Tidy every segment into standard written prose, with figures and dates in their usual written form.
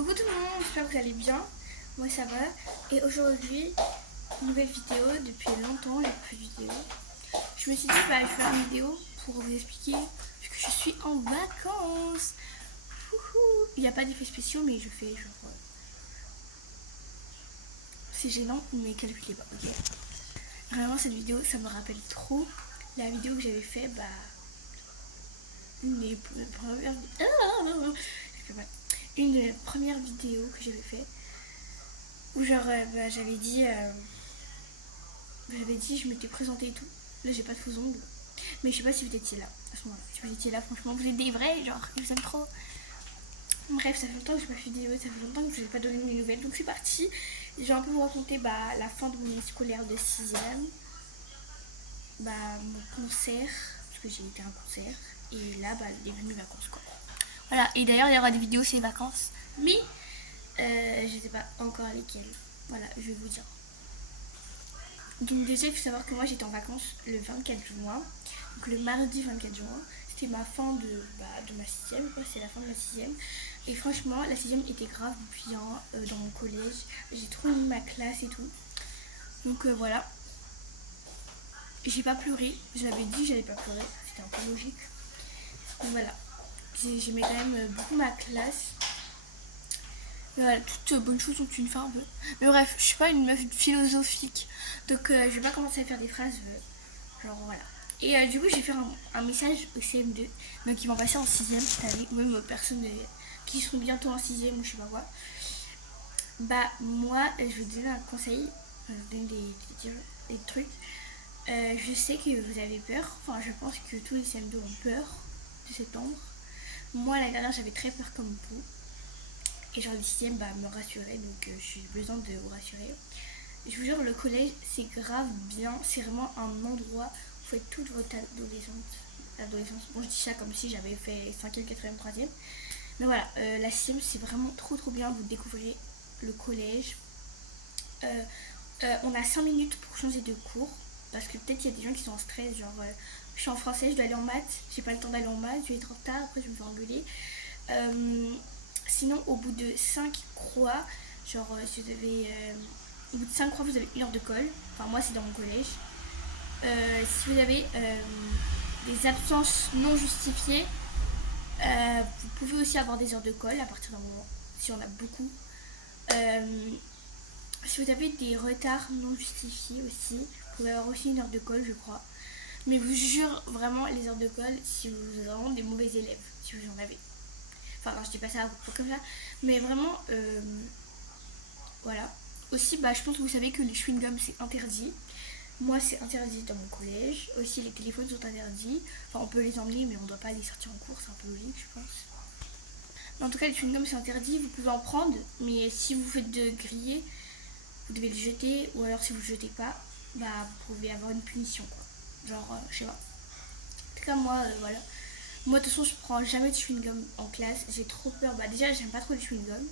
Coucou tout le monde, j'espère que vous allez bien. Moi ça va. Et aujourd'hui, nouvelle vidéo. Depuis longtemps, j'ai pas fait de vidéo. Je me suis dit, je vais faire une vidéo pour vous expliquer que je suis en vacances. Il n'y a pas d'effets spéciaux, mais je fais genre. C'est gênant, mais calculez pas, ok. Vraiment, cette vidéo, ça me rappelle trop la vidéo que j'avais fait, une des premières. Une des premières vidéos que j'avais fait où genre j'avais dit je m'étais présentée et tout. Là j'ai pas de faux ongles, mais je sais pas si vous étiez là à ce moment-là. Si vous étiez là, franchement vous êtes des vrais, genre ils vous aiment trop. Bref, ça fait longtemps que j'ai pas fait de vidéo, ça fait longtemps que je vous ai pas donné mes nouvelles, donc c'est parti. Je vais un peu vous raconter la fin de mon année scolaire de 6ème, mon concert, parce que j'ai été à un concert, et là les début de mes vacances quoi. Voilà, et d'ailleurs il y aura des vidéos sur les vacances, mais je sais pas encore lesquelles. Voilà, je vais vous dire. Donc déjà il faut savoir que moi j'étais en vacances le 24 juin, donc le mardi 24 juin, c'était ma fin de ma 6ème, c'est la fin de ma 6ème. Et franchement la 6ème était grave bien dans mon collège, j'ai trop aimé ma classe et tout. Donc voilà, j'ai pas pleuré, j'avais dit que j'allais pas pleurer, c'était un peu logique. Donc voilà, j'aimais quand même beaucoup ma classe. Voilà, toutes bonnes choses ont une fin un peu. Mais bref, je suis pas une meuf philosophique. Donc je vais pas commencer à faire des phrases genre voilà. Et du coup j'ai fait un message au CM2. Donc ils vont passer en 6ème cette année. Ou même aux personnes qui seront bientôt en 6ème ou je sais pas quoi. Moi je vais vous donner un conseil. Je vais vous donner des trucs. Je sais que vous avez peur. Enfin je pense que tous les CM2 ont peur de septembre. Moi la dernière j'avais très peur comme vous. Et genre le 6ème me rassurer, donc j'ai besoin de vous rassurer. Je vous jure, le collège c'est grave bien, c'est vraiment un endroit où vous faites toute votre adolescence. Bon, je dis ça comme si j'avais fait 5ème, 4ème, 3ème. Mais voilà, la 6ème c'est vraiment trop bien, vous découvrez le collège. On a 5 minutes pour changer de cours, parce que peut-être il y a des gens qui sont en stress, genre je suis en français, je dois aller en maths, j'ai pas le temps d'aller en maths, je vais être en retard, après je vais me faire engueuler. Sinon, au bout de 5 croix, genre si vous avez. Au bout de 5 croix, vous avez 1 heure de colle. Enfin, moi, c'est dans mon collège. Si vous avez des absences non justifiées, vous pouvez aussi avoir des heures de colle à partir d'un moment, si on a beaucoup. Si vous avez des retards non justifiés aussi, vous pouvez avoir aussi 1 heure de colle, je crois. Mais je vous jure, vraiment, les heures de colle, si vous êtes vraiment des mauvais élèves, si vous en avez. Enfin, non, je dis pas ça comme ça, mais vraiment, voilà. Aussi, je pense que vous savez que les chewing-gums c'est interdit. Moi, c'est interdit dans mon collège. Aussi, les téléphones sont interdits. Enfin, on peut les emmener, mais on doit pas les sortir en cours, c'est un peu logique, je pense. Mais en tout cas, les chewing-gums c'est interdit. Vous pouvez en prendre, mais si vous faites de griller, vous devez le jeter. Ou alors, si vous le jetez pas, vous pouvez avoir une punition, quoi. Genre, je sais pas. En tout cas, moi, voilà. Moi, de toute façon, je prends jamais de chewing-gum en classe. J'ai trop peur. Déjà, j'aime pas trop les chewing-gum.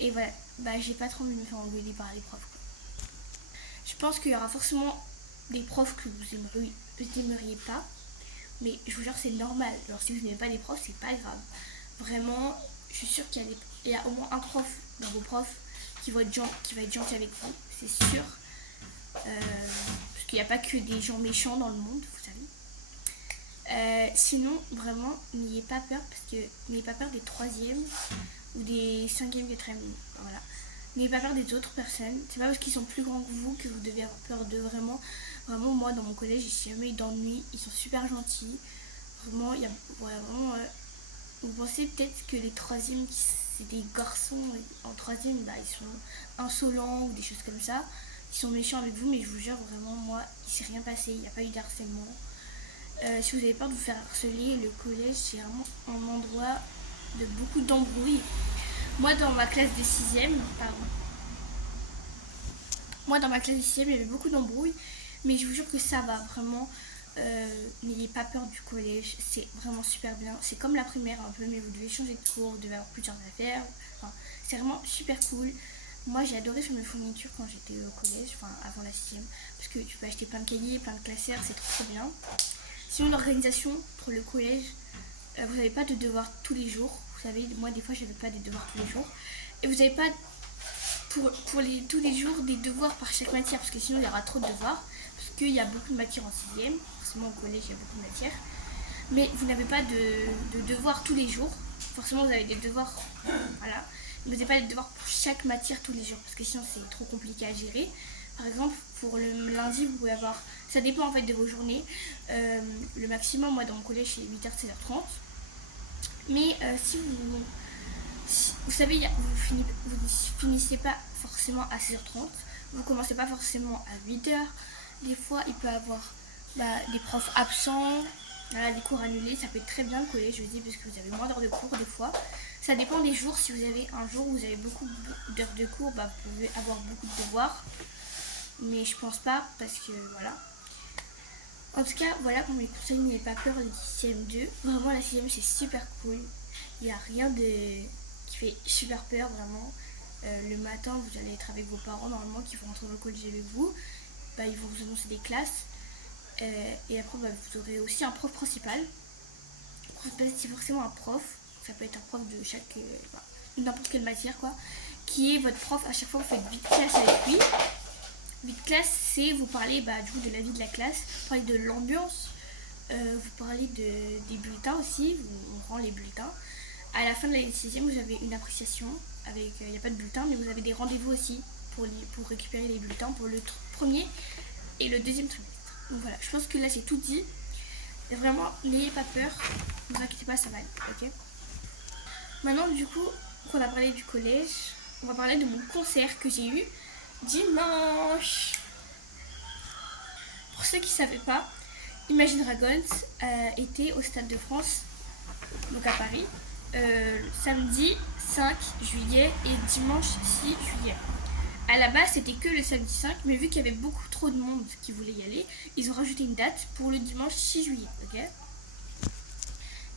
Et voilà, j'ai pas trop envie de me faire engueuler par les profs, quoi. Je pense qu'il y aura forcément des profs que vous aimeriez pas. Mais je vous jure, c'est normal. Genre, si vous n'aimez pas les profs, c'est pas grave. Vraiment, je suis sûre qu'il y a au moins un prof dans vos profs qui va être gentil avec vous. C'est sûr. Parce qu'il n'y a pas que des gens méchants dans le monde, vous savez. Sinon, vraiment, n'ayez pas peur, parce que n'ayez pas peur des 3ème ou des 5ème, 4ème, voilà. N'ayez pas peur des autres personnes. C'est pas parce qu'ils sont plus grands que vous devez avoir peur d'eux, vraiment. Vraiment, moi, dans mon collège, si jamais ils d'ennui, ils sont super gentils. Vraiment, il y a, voilà, vraiment, vous pensez peut-être que les 3ème, c'est des garçons, en 3ème, ils sont insolents ou des choses comme ça. Ils sont méchants avec vous, mais je vous jure, vraiment, moi, il s'est rien passé, il n'y a pas eu d'harcèlement. Si vous avez peur de vous faire harceler, le collège c'est vraiment un endroit de beaucoup d'embrouilles. Moi dans ma classe des 6ème, il y avait beaucoup d'embrouilles, mais je vous jure que ça va vraiment. N'ayez pas peur du collège, c'est vraiment super bien. C'est comme la primaire un peu, mais vous devez changer de cours, vous devez avoir plusieurs affaires. Enfin, c'est vraiment super cool. Moi j'ai adoré faire mes fournitures quand j'étais au collège, enfin avant la 6ème, parce que tu peux acheter plein de cahiers, plein de classeurs, c'est trop bien. Sinon, l'organisation pour le collège, vous n'avez pas de devoirs tous les jours. Vous savez, moi des fois j'avais pas des devoirs tous les jours. Et vous n'avez pas tous les jours des devoirs par chaque matière, parce que sinon il y aura trop de devoirs. Parce qu'il y a beaucoup de matières en 6e. Forcément au collège il y a beaucoup de matières. Mais vous n'avez pas de devoirs tous les jours. Forcément vous avez des devoirs, voilà. Mais vous n'avez pas de devoirs pour chaque matière tous les jours, parce que sinon c'est trop compliqué à gérer. Par exemple, pour le lundi, vous pouvez avoir... Ça dépend en fait de vos journées. Le maximum, moi dans mon collège, c'est 8h, 16h30. Mais si vous savez, vous finissez pas forcément à 16h30. Vous commencez pas forcément à 8h. Des fois, il peut y avoir des profs absents, des cours annulés. Ça peut être très bien le collège, je dis, parce que vous avez moins d'heures de cours des fois. Ça dépend des jours. Si vous avez un jour où vous avez beaucoup d'heures de cours, vous pouvez avoir beaucoup de devoirs. Mais je pense pas, parce que voilà. En tout cas, voilà pour mes conseils, n'ayez pas peur les CM2. Vraiment, la 6ème c'est super cool. Il n'y a rien qui fait super peur, vraiment. Le matin, vous allez être avec vos parents, normalement, qui vont rentrer dans le collège avec vous. Ils vont vous annoncer des classes. Et après, vous aurez aussi un prof principal. Le prof principal, c'est forcément un prof. Ça peut être un prof de n'importe quelle matière, quoi. Qui est votre prof. À chaque fois, vous faites 8 classes avec lui. 8 classes, c'est vous parlez du coup de la vie de la classe, vous parlez de l'ambiance, vous parlez des bulletins aussi, on rend les bulletins. À la fin de l'année 6ème, vous avez une appréciation, avec il n'y a pas de bulletin, mais vous avez des rendez-vous aussi pour récupérer les bulletins pour le premier et le deuxième trimestre. Donc voilà, je pense que là c'est tout dit. Et vraiment, n'ayez pas peur, ne vous inquiétez pas, ça va aller, ok. Maintenant, du coup, qu'on a parlé du collège, on va parler de mon concert que j'ai eu dimanche. Pour ceux qui ne savaient pas, Imagine Dragons était au Stade de France, donc à Paris, samedi 5 juillet et dimanche 6 juillet. À la base, c'était que le samedi 5, mais vu qu'il y avait beaucoup trop de monde qui voulait y aller, ils ont rajouté une date pour le dimanche 6 juillet, ok.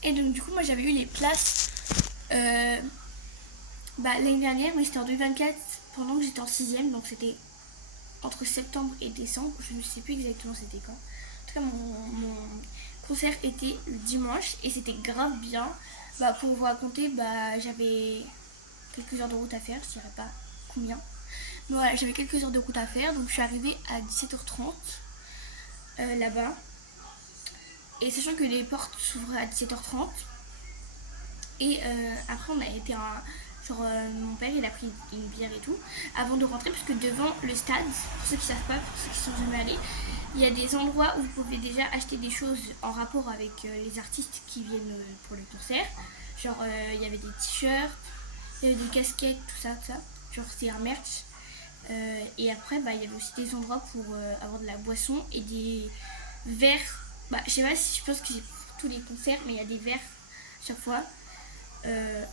Et donc du coup, moi j'avais eu les places l'année dernière, mais c'était en 2024 pendant que j'étais en 6ème, donc c'était entre septembre et décembre, je ne sais plus exactement c'était quand. En tout cas, mon concert était le dimanche et c'était grave bien. Pour vous raconter, j'avais quelques heures de route à faire, je dirais pas combien. Mais voilà, j'avais quelques heures de route à faire, donc je suis arrivée à 17h30 là-bas. Et sachant que les portes s'ouvraient à 17h30. Et après, on a été mon père il a pris une bière et tout avant de rentrer, parce que devant le stade, pour ceux qui savent pas, pour ceux qui sont jamais allés, il y a des endroits où vous pouvez déjà acheter des choses en rapport avec les artistes qui viennent pour le concert. Il y avait des t-shirts, il y avait des casquettes, tout ça. Genre c'est un merch. Et après il y avait aussi des endroits pour avoir de la boisson et des verres. Je sais pas si je pense que c'est pour tous les concerts, mais il y a des verres chaque fois.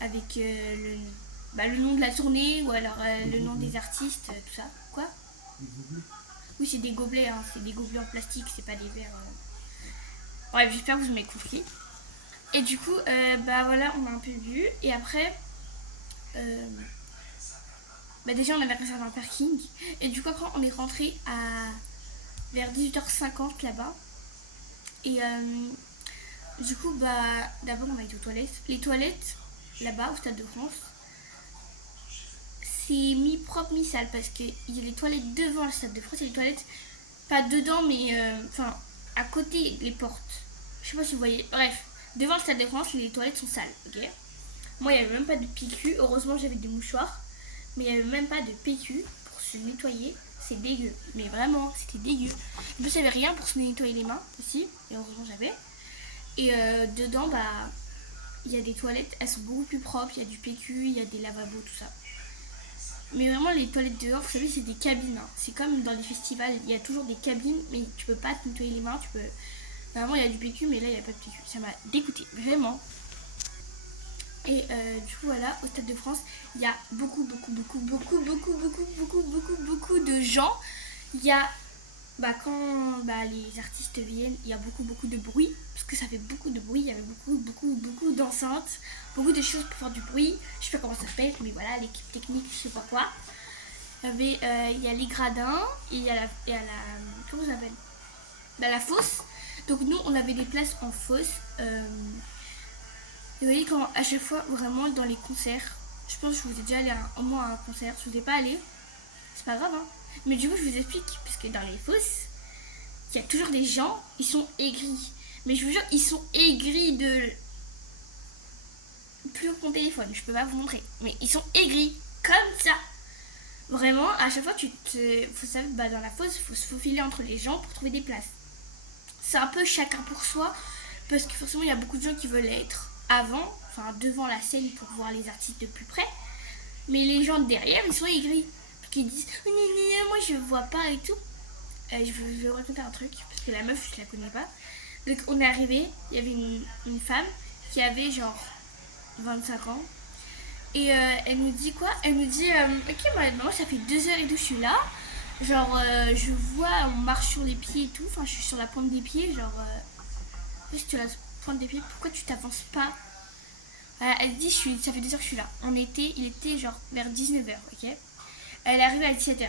Avec le nom de la tournée ou alors le nom des artistes, tout ça. Quoi? Oui, c'est des gobelets, hein, c'est des gobelets en plastique, c'est pas des verres. Bref, j'espère que vous m'avez compris. Et du coup, voilà, on a un peu bu. Et après, déjà on avait réservé un parking. Et du coup, après, on est rentré vers 18h50 là-bas. Et du coup, d'abord on a été aux toilettes. Les toilettes, là-bas, au Stade de France, c'est mi-propre, mi-sale, parce qu'il y a les toilettes devant le Stade de France, et les toilettes, pas dedans, mais à côté, les portes. Je sais pas si vous voyez. Bref, devant le Stade de France, les toilettes sont sales, ok. Moi, il n'y avait même pas de PQ. Heureusement, j'avais des mouchoirs. Mais il n'y avait même pas de PQ pour se nettoyer. C'est dégueu. Mais vraiment, c'était dégueu. En plus, il n'y avait rien pour se nettoyer les mains aussi. Et heureusement, j'avais. Et dedans, il y a des toilettes. Elles sont beaucoup plus propres. Il y a du PQ, il y a des lavabos, tout ça. Mais vraiment, les toilettes dehors, vous savez, c'est des cabines. Hein. C'est comme dans les festivals. Il y a toujours des cabines, mais tu peux pas te nettoyer les mains. Normalement, il y a du PQ, mais là, il n'y a pas de PQ. Ça m'a dégoûté, vraiment. Et du coup, voilà, au Stade de France, il y a beaucoup de gens. Il y a, quand les artistes viennent, il y a beaucoup de bruit, parce que ça fait beaucoup de bruit. Il y avait beaucoup d'enceintes, beaucoup de choses pour faire du bruit. Je sais pas comment ça s'appelle, mais voilà, l'équipe technique, je sais pas quoi. Il y a les gradins, et il y a la comment ça s'appelle, la fosse. Donc nous, on avait des places en fosse. Et vous voyez quand à chaque fois, vraiment dans les concerts, je pense que je vous ai déjà allé au moins à un concert, je vous ai pas allé, c'est pas grave, hein. Mais du coup, je vous explique, parce que dans les fosses, il y a toujours des gens, ils sont aigris. Mais je vous jure, ils sont aigris de plus haut que mon téléphone, je peux pas vous montrer. Mais ils sont aigris, comme ça. Vraiment, à chaque fois, faut savoir, bah, dans la fosse, il faut se faufiler entre les gens pour trouver des places. C'est un peu chacun pour soi, parce que forcément, il y a beaucoup de gens qui veulent être avant, enfin devant la scène pour voir les artistes de plus près. Mais les gens de derrière, ils sont aigris. Parce qu'ils disent, moi je vois pas et tout. Je vais vous raconter un truc, parce que la meuf, je la connais pas. Donc on est arrivé, il y avait une femme qui avait genre 25 ans. Et elle nous dit quoi? Elle nous dit, ok, moi ça fait 2 heures et tout, je suis là. Genre, je vois, on marche sur les pieds et tout. Enfin, je suis sur la pointe des pieds. Genre, si tu as la pointe des pieds, pourquoi tu t'avances pas? Elle dit, ça fait 2 heures que je suis là. Il était genre vers 19 heures, ok? Elle est arrivée à 17 heures.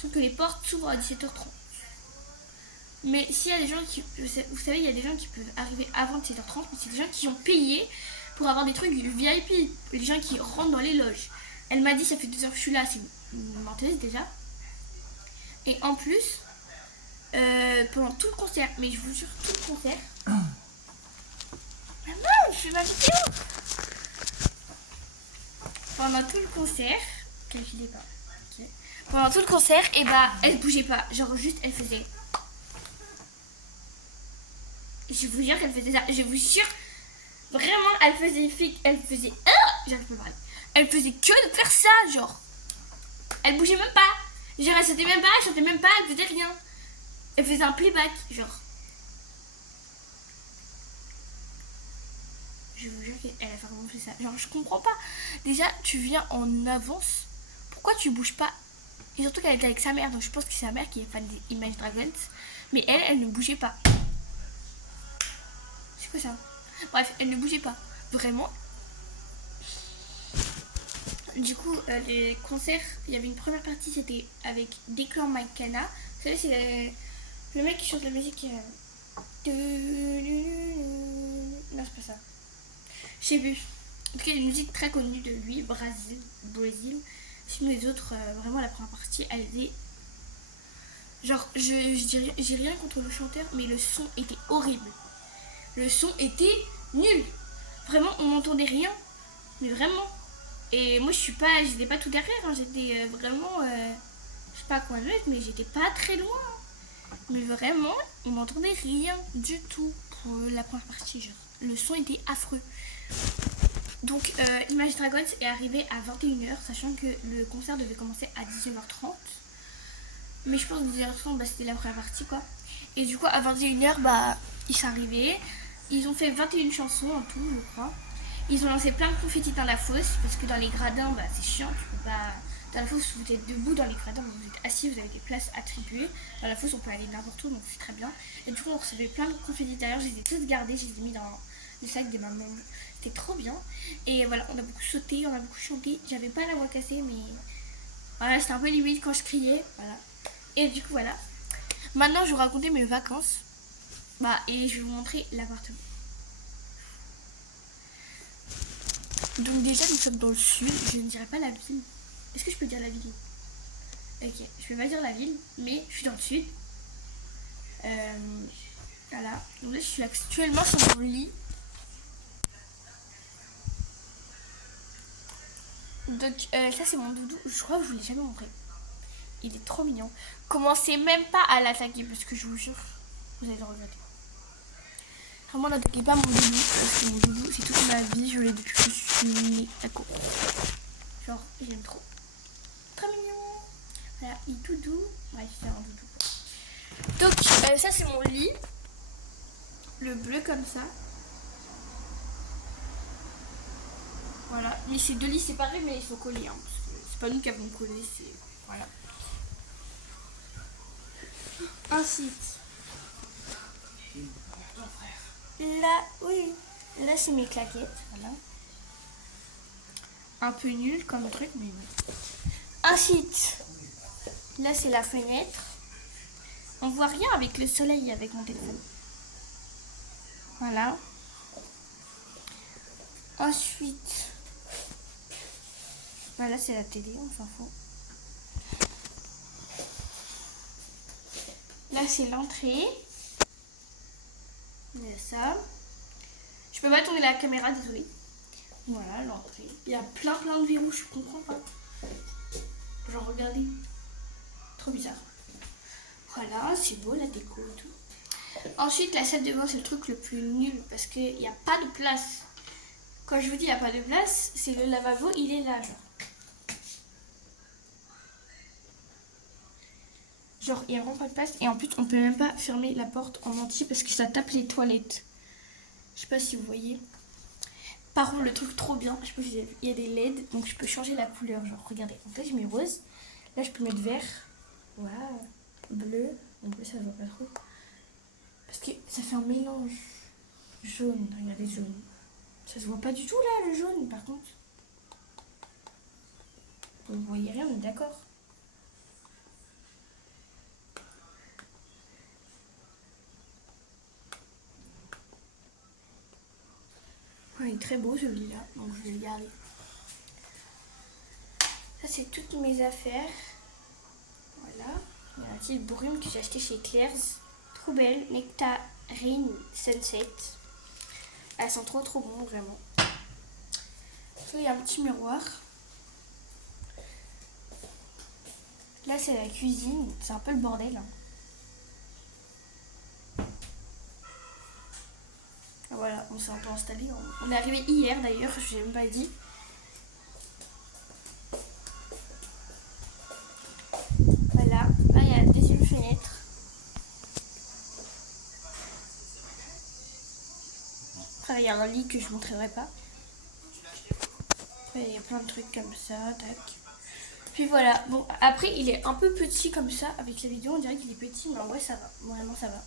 Sauf que les portes s'ouvrent à 17h30. Mais s'il y a des gens qui. Vous savez, il y a des gens qui peuvent arriver avant 17h30, mais c'est des gens qui ont payé pour avoir des trucs VIP. Les gens qui rentrent dans les loges. Elle m'a dit, ça fait 2 heures que je suis là, c'est une menteuse déjà. Et en plus, pendant tout le concert, mais je vous jure, tout le concert. Maman, je fais ma vidéo! Pendant tout le concert, calculez pas. Okay. Pendant tout le concert, et bah, elle bougeait pas. Genre, juste, elle faisait. Je vous jure qu'elle faisait ça. Je vous jure, vraiment, elle faisait. J'arrive pas à parler. Elle faisait que de faire ça, genre. Elle bougeait même pas. Genre, elle sautait même pas, elle chantait même pas, elle faisait rien. Elle faisait un playback, genre. Je vous jure qu'elle a vraiment fait ça. Genre, je comprends pas. Déjà, tu viens en avance. Pourquoi tu bouges pas? Et surtout qu'elle était avec sa mère, donc je pense que c'est sa mère qui est fan des Imagine Dragons. Mais elle ne bougeait pas. C'est quoi ça? Bref, elle ne bougeait pas. Vraiment. Du coup, les concerts, il y avait une première partie, c'était avec Declan McKenna. Vous savez, c'est le mec qui chante la musique. Non, c'est pas ça. Je sais plus. En tout cas, il y a une musique très connue de lui, Brésil. Sinon, les autres, vraiment, la première partie, elle était. Genre, j'ai rien contre le chanteur, mais le son était horrible. Le son était nul. Vraiment, on n'entendait rien. Mais vraiment. Et moi, j'étais pas tout derrière. Hein. J'étais vraiment. Je sais pas à quoi mettre, mais j'étais pas très loin. Mais vraiment, on n'entendait rien du tout pour la première partie. Genre, le son était affreux. Donc, Imagine Dragons est arrivé à 21h, sachant que le concert devait commencer à 19h30. Mais je pense que 19h30, bah, c'était la première partie, quoi. Et du coup, à 21h, bah, ils sont arrivés. Ils ont fait 21 chansons en tout, je crois. Ils ont lancé plein de confettis dans la fosse, parce que dans les gradins, bah, c'est chiant, tu peux pas. Dans la fosse, vous êtes debout, dans les gradins, vous êtes assis, vous avez des places attribuées. Dans la fosse, on peut aller n'importe où, donc c'est très bien. Et du coup, on recevait plein de confettis d'ailleurs, je les ai tous gardés, je les ai mis dans le sac de ma maman. C'était trop bien. Et voilà, on a beaucoup sauté, on a beaucoup chanté. J'avais pas la voix cassée, mais voilà, c'était un peu limite quand je criais. Voilà. Et du coup, voilà. Maintenant, je vais vous raconter mes vacances. Bah, et je vais vous montrer l'appartement. Donc déjà, nous sommes dans le sud. Je ne dirais pas la ville. Est-ce que je peux dire la ville? Ok, je vais pas dire la ville, mais je suis dans le sud. Voilà. Donc là, je suis actuellement sur mon lit. Donc ça, c'est mon doudou. Je crois que je vous l'ai jamais montré. Il est trop mignon. Commencez même pas à l'attaquer parce que je vous jure, vous allez le regretter. Vraiment, n'attaquez pas mon doudou parce que mon doudou, c'est toute ma vie. Je l'ai depuis que je suis née. D'accord. Genre, j'aime trop. Très mignon. Voilà, il est tout doux. Ouais, c'est un doudou. Donc, ça, c'est mon lit. Le bleu comme ça. Voilà. Mais c'est deux lits séparés, mais ils sont collés. Hein, parce que c'est pas nous qui avons collé. C'est. Voilà. Ensuite. Là, oui. Là, c'est mes claquettes. Voilà. Un peu nul comme truc, mais oui. Ensuite, là, c'est la fenêtre. On voit rien avec le soleil avec mon téléphone. Voilà. Ensuite, voilà, c'est la télé, on s'en fout. Là, c'est l'entrée. Il y a ça. Je peux pas tourner la caméra, désolé. Voilà, l'entrée. Il y a plein de verrous, je comprends pas. Genre, regardez. Trop bizarre. Voilà, c'est beau, la déco et tout. Ensuite, la salle de bain, c'est le truc le plus nul parce qu'il n'y a pas de place. Quand je vous dis il n'y a pas de place, c'est le lavabo, il est là, genre. Genre, il n'y a vraiment pas de place. Et en plus, on peut même pas fermer la porte en entier parce que ça tape les toilettes. Je sais pas si vous voyez. Par contre, le truc trop bien, je sais pas si vous avez vu, il y a des LED, donc je peux changer la couleur. Genre, regardez, en fait, je mets rose. Là, je peux mettre vert. Waouh. Bleu. En plus, ça se voit pas trop. Parce que ça fait un mélange. Jaune, regardez, jaune. Ça se voit pas du tout, là, le jaune, par contre. Vous voyez rien, on est d'accord. Ouais, il est très beau celui-là, donc je vais le garder. Ça, c'est toutes mes affaires. Voilà. Il y a un petit brume que j'ai acheté chez Claire's. Trop belle. Nectarine Sunset. Elles sont trop bon, vraiment. Là, il y a un petit miroir. Là, c'est la cuisine. C'est un peu le bordel. Hein. Voilà, on s'est un peu installé. On est arrivé hier d'ailleurs, je n'ai même pas dit. Voilà, là il y a la deuxième fenêtre. Après, il y a un lit que je ne montrerai pas. Après, il y a plein de trucs comme ça, tac. Puis voilà, bon, après il est un peu petit comme ça. Avec la vidéo, on dirait qu'il est petit, mais en vrai, ça va. Vraiment, ça va.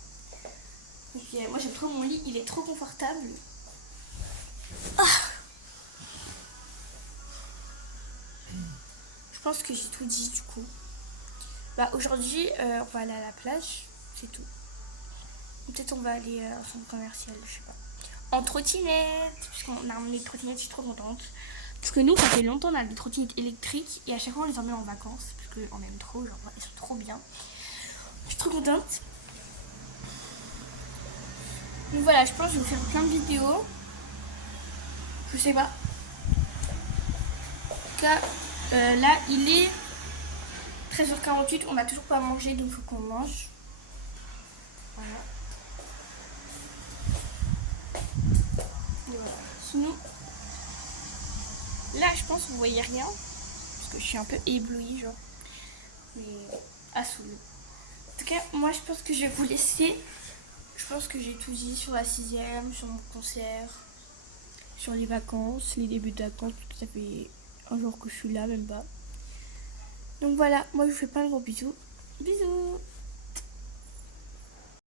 Donc, moi, j'aime trop mon lit, il est trop confortable. Ah, je pense que j'ai tout dit du coup. Bah aujourd'hui on va aller à la plage, c'est tout. Peut-être on va aller à un centre commercial, je sais pas. En trottinette, puisqu'on a emmené des trottinettes, je suis trop contente. Parce que nous, ça fait longtemps qu'on a des trottinettes électriques et à chaque fois on les emmène en vacances. Parce qu'on aime trop, genre ils sont trop bien. Je suis trop contente. Donc voilà, je pense que je vais vous faire plein de vidéos. Je sais pas. En tout cas, là il est 13h48, on n'a toujours pas mangé, donc il faut qu'on mange. Voilà. Et voilà. Sinon, là je pense que vous voyez rien. Parce que je suis un peu éblouie, genre. Mais à sous. En tout cas, moi je pense que je vais vous laisser. Je pense que j'ai tout dit sur la 6e, sur mon concert, sur les vacances, les débuts de vacances, parce que ça fait un jour que je suis là, même pas. Donc voilà, moi je vous fais plein de gros bisous. Bisous!